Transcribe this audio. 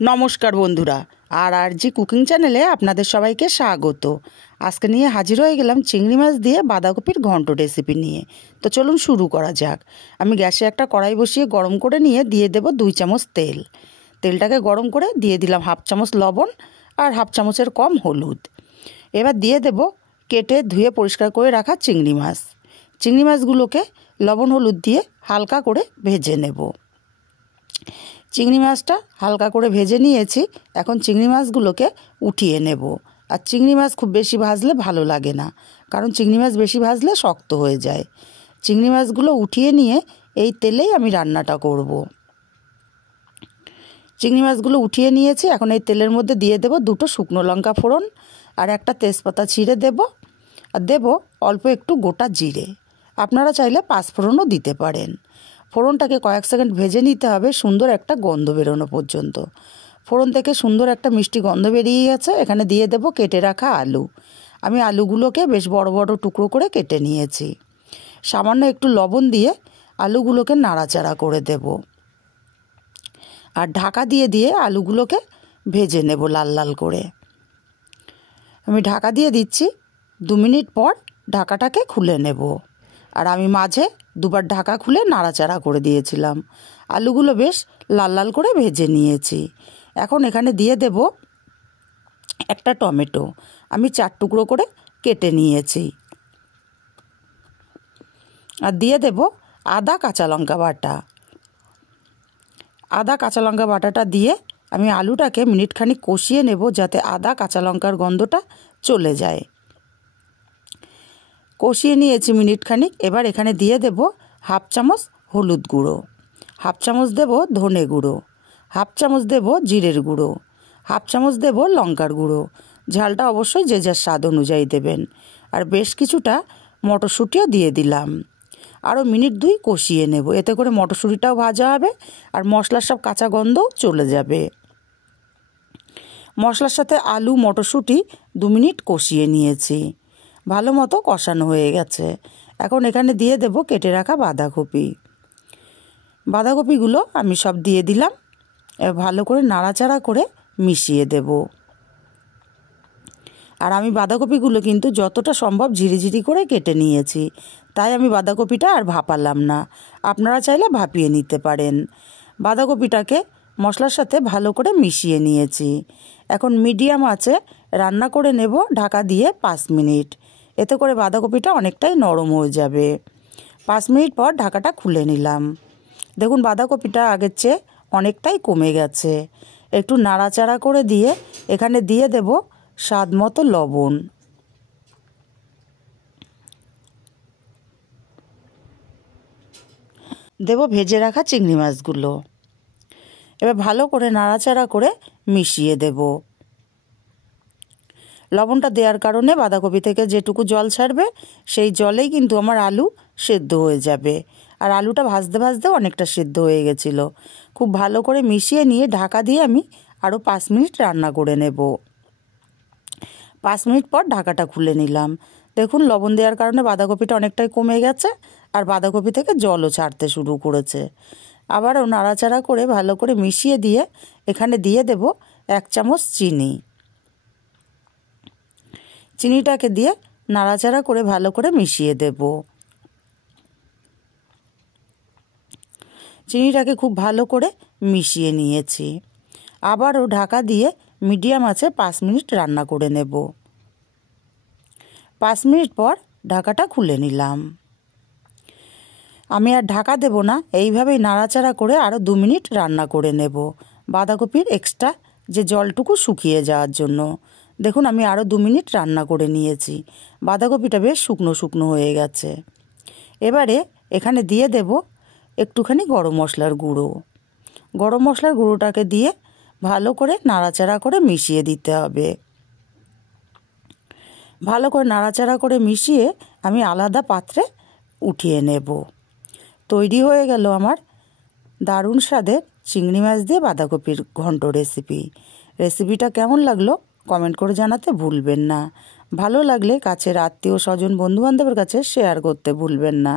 নমস্কার বন্ধুরা, আর জি কুকিং চ্যানেলে আপনাদের সবাইকে স্বাগত। আজকে নিয়ে হাজির হয়ে গেলাম চিংড়ি মাছ দিয়ে বাঁধাকপির ঘন্ট রেসিপি নিয়ে। তো চলুন শুরু করা যাক। আমি গ্যাসে একটা কড়াই বসিয়ে গরম করে নিয়ে দিয়ে দেব 2 চামচ তেল। তেলটাকে গরম করে দিয়ে দিলাম হাফ চামচ লবণ আর হাফ চামচের কম হলুদ। এবার দিয়ে দেব কেটে ধুয়ে পরিষ্কার করে রাখা চিংড়ি মাছ। চিংড়ি মাছগুলোকে লবণ হলুদ দিয়ে হালকা করে ভেজে নেব। চিংড়ি মাছটা হালকা করে ভেজে নিয়েছি। এখন চিংড়ি মাছগুলোকে উঠিয়ে নেব। আর চিংড়ি মাছ খুব বেশি ভাজলে ভালো লাগে না, কারণ চিংড়ি মাছ বেশি ভাজলে শক্ত হয়ে যায়। চিংড়ি মাছগুলো উঠিয়ে নিয়ে এই তেলেই আমি রান্নাটা করব। চিংড়ি মাছগুলো উঠিয়ে নিয়েছি। এখন এই তেলের মধ্যে দিয়ে দেব 2টো শুকনো লঙ্কা ফোড়ন আর একটা তেজপাতা ছিঁড়ে দেব। আর দেব অল্প একটু গোটা জিরে। আপনারা চাইলে 5 ফোড়নও দিতে পারেন। ফোড়নটাকে কয়েক সেকেন্ড ভেজে নিতে হবে, সুন্দর একটা গন্ধ বেরোনো পর্যন্ত। ফোড়ন থেকে সুন্দর একটা মিষ্টি গন্ধ বেরিয়ে গেছে। এখানে দিয়ে দেব কেটে রাখা আলু। আমি আলুগুলোকে বেশ বড় বড় টুকরো করে কেটে নিয়েছি। সামান্য একটু লবণ দিয়ে আলুগুলোকে নাড়াচাড়া করে দেব। আর ঢাকা দিয়ে দিয়ে আলুগুলোকে ভেজে নেব লাল লাল করে। আমি ঢাকা দিয়ে দিচ্ছি। 2 মিনিট পর ঢাকাটাকে খুলে নেব। আর আমি মাঝে 2বার ঢাকা খুলে নাড়াচাড়া করে দিয়েছিলাম। আলুগুলো বেশ লাল লাল করে ভেজে নিয়েছি। এখন এখানে দিয়ে দেব একটা টমেটো। আমি 4 টুকরো করে কেটে নিয়েছি। আর দিয়ে দেব আদা কাঁচা লঙ্কা বাটা। আদা কাঁচা লঙ্কা বাটাটা দিয়ে আমি আলুটাকে মিনিটখানিক কষিয়ে নেব, যাতে আদা কাঁচা লঙ্কার গন্ধটা চলে যায়। কষিয়ে নিয়েছি মিনিটখানিক। এবার এখানে দিয়ে দেব হাফ চামচ হলুদ গুঁড়ো, হাফ চামচ দেব ধনে গুঁড়ো, হাফ চামচ দেব জিরের গুঁড়ো, হাফ চামচ দেব লঙ্কার গুঁড়ো। ঝালটা অবশ্যই যে যার স্বাদ অনুযায়ী দেবেন। আর বেশ কিছুটা মটরশুঁটিও দিয়ে দিলাম। আরও মিনিট 2 কষিয়ে নেব। এতে করে মটরশুঁটিটাও ভাজা হবে আর মশলার সব কাঁচা গন্ধও চলে যাবে। মশলার সাথে আলু মটরশুঁটি 2 মিনিট কষিয়ে নিয়েছি। ভালো মতো কষানো হয়ে গেছে। এখন এখানে দিয়ে দেব কেটে রাখা বাঁধাকপি। বাঁধাকপিগুলো আমি সব দিয়ে দিলাম। ভালো করে নাড়াচাড়া করে মিশিয়ে দেব। আর আমি বাঁধাকপিগুলো কিন্তু যতটা সম্ভব ঝিরিঝিরি করে কেটে নিয়েছি, তাই আমি বাঁধাকপিটা আর ভাপালাম না। আপনারা চাইলে ভাপিয়ে নিতে পারেন। বাঁধাকপিটাকে মশলার সাথে ভালো করে মিশিয়ে নিয়েছি। এখন মিডিয়াম আঁচে রান্না করে নেব ঢাকা দিয়ে 5 মিনিট। এতে করে বাঁধাকপিটা অনেকটাই নরম হয়ে যাবে। 5 মিনিট পর ঢাকাটা খুলে নিলাম। দেখুন বাঁধাকপিটা আগের চেয়ে অনেকটাই কমে গেছে। একটু নাড়াচাড়া করে দিয়ে এখানে দিয়ে দেব স্বাদ মতো লবণ। দেব ভেজে রাখা চিংড়ি মাছগুলো। এবার ভালো করে নাড়াচাড়া করে মিশিয়ে দেব। লবণটা দেওয়ার কারণে বাঁধাকপি থেকে যেটুকু জল ছাড়বে, সেই জলেই কিন্তু আমার আলু সেদ্ধ হয়ে যাবে। আর আলুটা ভাজতে ভাজতে অনেকটা সেদ্ধ হয়ে গেছিলো। খুব ভালো করে মিশিয়ে নিয়ে ঢাকা দিয়ে আমি আরও 5 মিনিট রান্না করে নেব। 5 মিনিট পর ঢাকাটা খুলে নিলাম। দেখুন লবণ দেওয়ার কারণে বাঁধাকপিটা অনেকটাই কমে গেছে আর বাঁধাকপি থেকে জলও ছাড়তে শুরু করেছে। আবারও নাড়াচাড়া করে ভালো করে মিশিয়ে দিয়ে এখানে দিয়ে দেব 1 চামচ চিনি। চিনিটাকে দিয়ে নাড়াচাড়া করে ভালো করে মিশিয়ে দেব। চিনিটাকে খুব ভালো করে মিশিয়ে নিয়েছি। আবারও ঢাকা দিয়ে মিডিয়াম আঁচে 5 মিনিট রান্না করে নেব। 5 মিনিট পর ঢাকাটা খুলে নিলাম। আমি আর ঢাকা দেব না, এইভাবেই নাড়াচাড়া করে আরও 2 মিনিট রান্না করে নেব, বাঁধাকপির এক্সট্রা যে জলটুকু শুকিয়ে যাওয়ার জন্য। দেখুন আমি আরও 2 মিনিট রান্না করে নিয়েছি। বাঁধাকপিটা বেশ শুকনো শুকনো হয়ে গেছে। এবারে এখানে দিয়ে দেব একটুখানি গরম মশলার গুঁড়ো। গরম মশলার গুঁড়োটাকে দিয়ে ভালো করে নাড়াচাড়া করে মিশিয়ে দিতে হবে। ভালো করে নাড়াচাড়া করে মিশিয়ে আমি আলাদা পাত্রে উঠিয়ে নেব। তৈরি হয়ে গেল আমার দারুণ স্বাদের চিংড়ি মাছ দিয়ে বাঁধাকপির ঘন্ট রেসিপি। রেসিপিটা কেমন লাগলো কমেন্ট করে জানাতে ভুলবেন না। ভালো লাগলে কাছের আত্মীয় স্বজন বন্ধুবান্ধবের কাছে শেয়ার করতে ভুলবেন না।